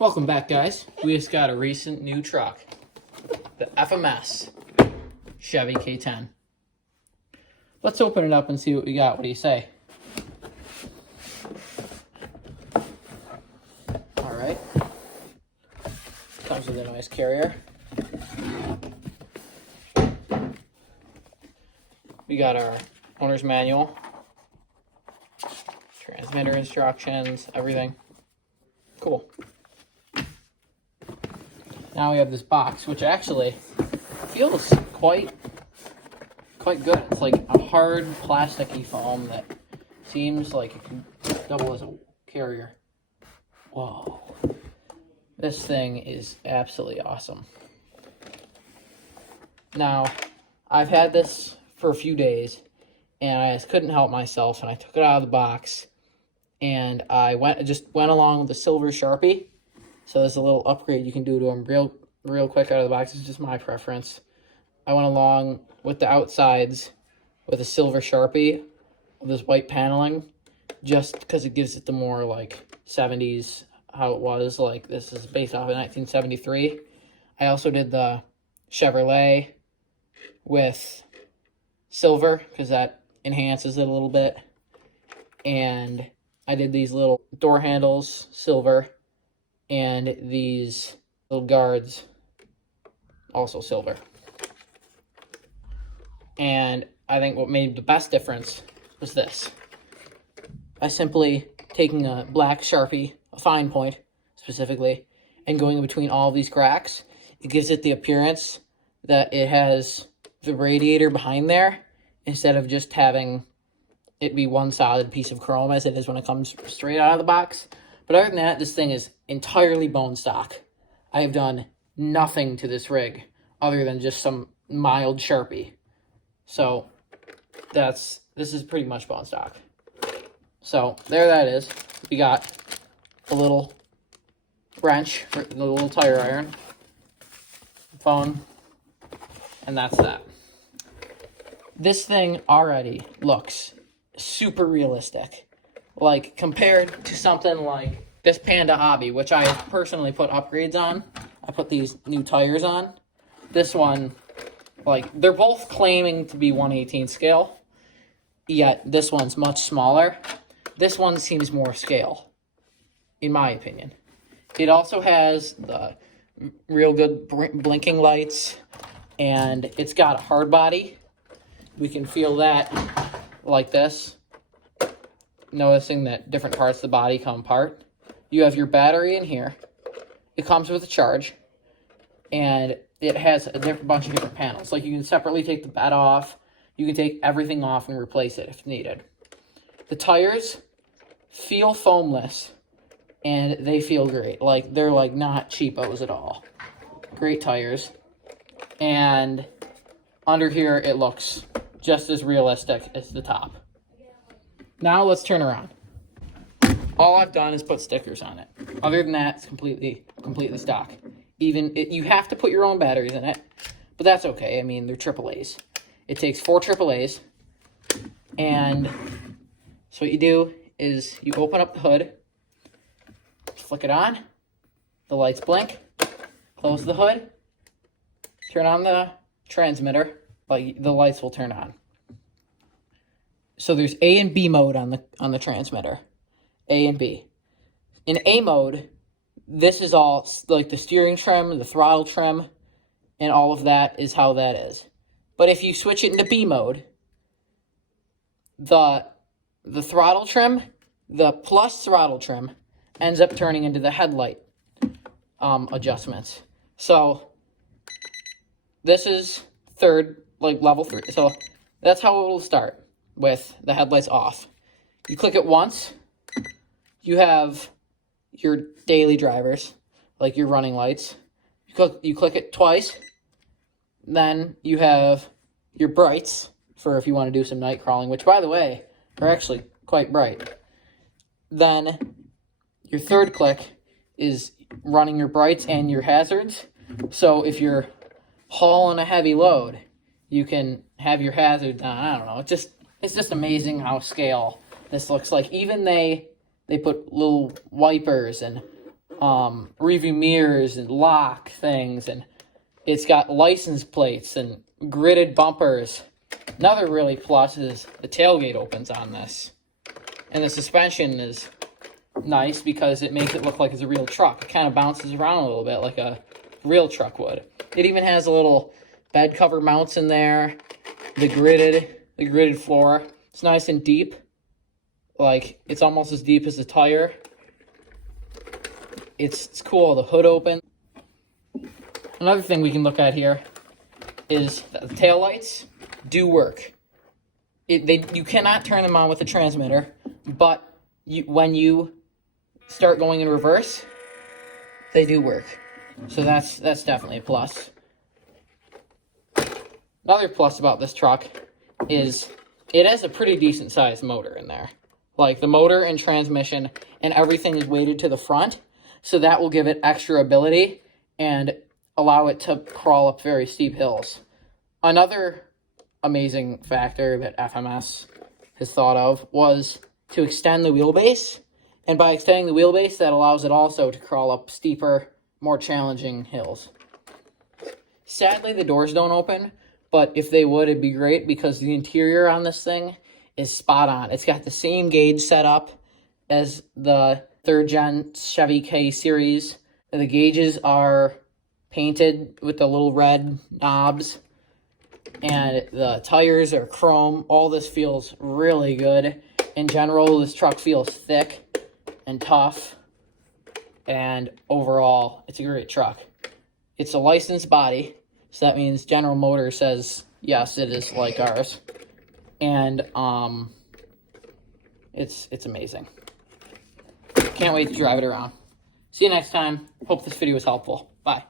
Welcome back, guys. We just got a recent new truck, the FMS Chevy K10. Let's open it up and see what we got. What do you say? All right. Comes with a nice carrier. We got our owner's manual, transmitter instructions, everything. Cool. Now we have this box, which actually feels quite good. It's like a hard plasticky foam that seems like it can double as a carrier. Whoa. This thing is absolutely awesome. Now, I've had this for a few days, and I just couldn't help myself, and I took it out of the box, and I just went along with the silver Sharpie. So there's a little upgrade you can do to them real quick out of the box. It's just my preference. I went along with the outsides with a silver Sharpie of this white paneling, just because it gives it the more like 70s, how it was. Like, this is based off of 1973. I also did the Chevrolet with silver, because that enhances it a little bit. And I did these little door handles, silver, and these little guards, also silver. And I think what made the best difference was this. By simply taking a black Sharpie, a fine point specifically, and going in between all of these cracks, it gives it the appearance that it has the radiator behind there, instead of just having it be one solid piece of chrome as it is when it comes straight out of the box. But other than that, this thing is entirely bone stock. I have done nothing to this rig other than just some mild Sharpie. So this is pretty much bone stock. So there that is. We got a little wrench, a little tire iron, phone, and that's that. This thing already looks super realistic. Like, compared to something like this Panda Hobby, which I personally put upgrades on. I put these new tires on. This one, like, they're both claiming to be 1/18 scale, yet this one's much smaller. This one seems more scale, in my opinion. It also has the real good blinking lights, and it's got a hard body. We can feel that like this. Noticing that different parts of the body come apart. You have your battery in here. It comes with a charge, and it has a bunch of different panels. Like, you can separately take the bed off. You can take everything off and replace it if needed. The tires feel foamless, and they feel great. Like, they're like not cheapos at all. Great tires. And under here, it looks just as realistic as the top. Now let's turn around. All I've done is put stickers on it. Other than that, it's completely stock. You have to put your own batteries in it, but that's okay. I mean, they're AAAs. It takes 4 AAAs, and so what you do is you open up the hood, flick it on, the lights blink, close the hood, turn on the transmitter, the lights will turn on. So there's A and B mode on the transmitter. A and B. In A mode, this is all like the steering trim, the throttle trim, and all of that is how that is. But if you switch it into B mode, the throttle trim, the plus throttle trim, ends up turning into the headlight adjustments. So this is level 3. So that's how it will start, with the headlights off. You click it once, you have your daily drivers, like your running lights. You click it twice, then you have your brights for if you want to do some night crawling, which, by the way, are actually quite bright. Then your third click is running your brights and your hazards. So if you're hauling a heavy load, you can have your hazards on. I don't know, it's just amazing how scale this looks like. Even they put little wipers and review mirrors and lock things, and it's got license plates and gridded bumpers. Another really plus is the tailgate opens on this. And the suspension is nice because it makes it look like it's a real truck. It kind of bounces around a little bit like a real truck would. It even has a little bed cover mounts in there. The gridded floor. It's nice and deep. Like, it's almost as deep as the tire. It's cool. The hood open. Another thing we can look at here is that the taillights do work. You cannot turn them on with the transmitter, but when you start going in reverse, they do work. So that's definitely a plus. Another plus about this truck is it has a pretty decent sized motor in there. Like, the motor and transmission and everything is weighted to the front, so that will give it extra ability and allow it to crawl up very steep hills. Another amazing factor that FMS has thought of was to extend the wheelbase. And by extending the wheelbase, that allows it also to crawl up steeper, more challenging hills. Sadly, the doors don't open, but if they would, it'd be great because the interior on this thing is spot on. It's got the same gauge setup as the 3rd gen Chevy K series. The gauges are painted with the little red knobs, and the tires are chrome. All this feels really good. In general, this truck feels thick and tough, and overall, it's a great truck. It's a licensed body, so that means General Motors says, yes, it is like ours. And it's amazing. Can't wait to drive it around. See you next time. Hope this video was helpful. Bye.